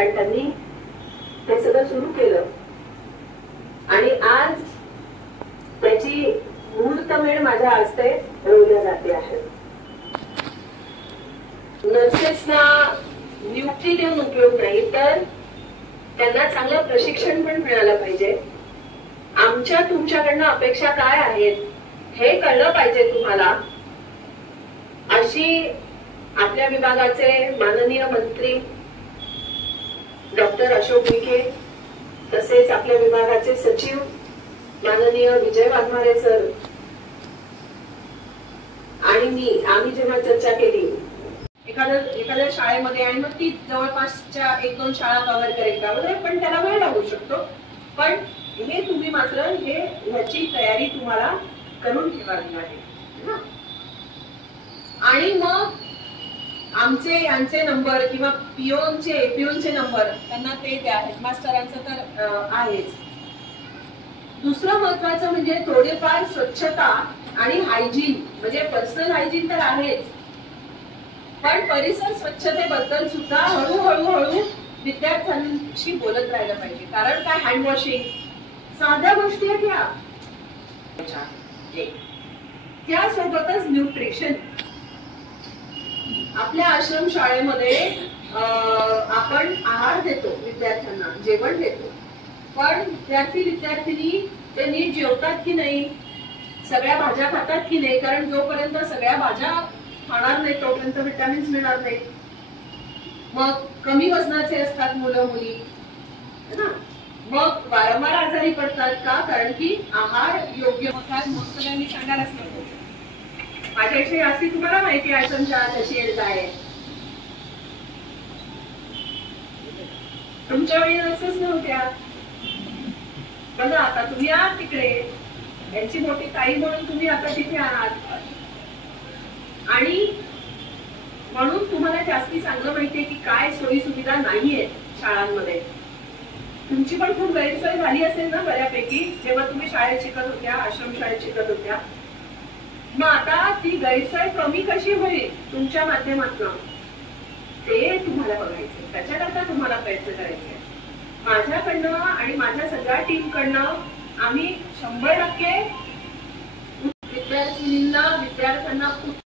निळकांतांनी ते सगळं सुरू केलं आणि आज त्याची मुहूर्तमेढ माझ्या हस्ते रोवल्या जाते आहे. नर्सेसना नियुक्ती देऊन उपयोग नाही, तर त्यांना चांगलं प्रशिक्षण पण मिळालं पाहिजे. आमच्या तुमच्याकडनं अपेक्षा काय आहेत हे कळलं पाहिजे तुम्हाला. अशी आपल्या विभागाचे माननीय मंत्री डॉक्टर अशोक विखे, तसेच आपल्या विभागाचे सचिव माननीय विजय वाघमारे सर आणि आम्ही जेव्हा चर्चा केली एखाद्या शाळेमध्ये आणि मग ती जवळपासच्या 1-2 शाळा कव्हर करेल का वगैरे, पण त्याला वेळ लागू शकतो. पण हे तुम्ही मात्र ह्याची तयारी तुम्हाला करून ठेवावी लागेल. आणि मग यांचे नंबर किंवा पीओनचे नंबर त्यांना ते द्या. हेडमास्टरांचं तर आहेच. दुसरं महत्वाचं म्हणजे थोडेफार स्वच्छता आणि हायजीन, म्हणजे पर्सनल हायजीन तर आहेच, पण परिसर स्वच्छतेबद्दल सुद्धा हळूहळू विद्यार्थ्यांशी बोलत राहिलं पाहिजे. कारण काय, हँड वॉशिंग साध्या गोष्टी आहेत त्यासोबतच न्यूट्रिशन. आपल्या आश्रम शाळेमध्ये आपण आहार देतो, विद्यार्थ्यांना जेवण देतो, पण विद्यार्थी ते नीट जेवतात की नाही, सगळ्या भाज्या खातात की नाही, कारण जोपर्यंत सगळ्या भाज्या खाणार नाही तोपर्यंत विटॅमिन्स मिळणार नाही. मग कमी वजनाचे असतात मुलं मुली ना, मग वारंवार आजारी पडतात का, कारण की आहार योग्य सगळ्यांनी सांगायलाच नको. माझ्याविषयी अशी तुम्हाला माहिती आहे तुमच्या कशी आहे. तुमच्या वेळी नर्सेस नव्हत्या, बघा आता तुम्ही आहात तिकडे, यांची मोठी ताई म्हणून तुम्ही आता तिथे आहात. आणि म्हणून तुम्हाला जास्ती चांगलं माहितीये की काय सोयी सुविधा नाहीये शाळांमध्ये. तुमची पण खूप गैरसोय झाली असेल ना बऱ्यापैकी, जेव्हा तुम्ही शाळेत शिकत होत्या, आश्रम शाळेत शिकत होत्या. मग आता ती गैरसोय कमी कशी होईल तुमच्या माध्यमातून, ते तुम्हाला बघायचं. त्याच्याकरता तुम्हाला प्रयत्न करायचे. माझ्याकडनं आणि माझ्या सगळ्या टीम कडनं आम्ही 100% विद्यार्थ्यांना